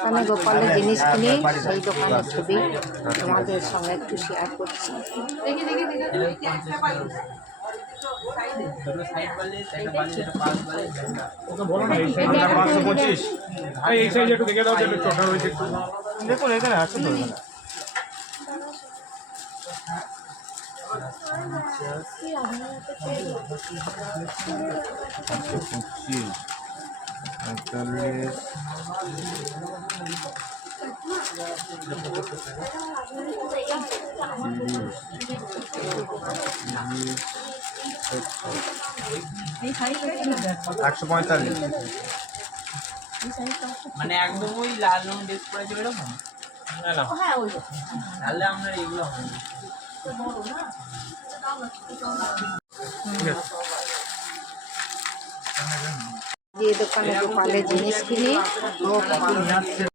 দোকানে গোপালের জিনিস কিনি, সেই দোকানের ছবি তোমাদের সঙ্গে একটু শেয়ার করছি। দেখুন এখানে আছে তো, মানে একদম ওই লাল রঙ ড্রেস পরেছে এরকম না, তাহলে আপনার এগুলো হবে না। যে দোকানে গোপালের জিনিস কিনি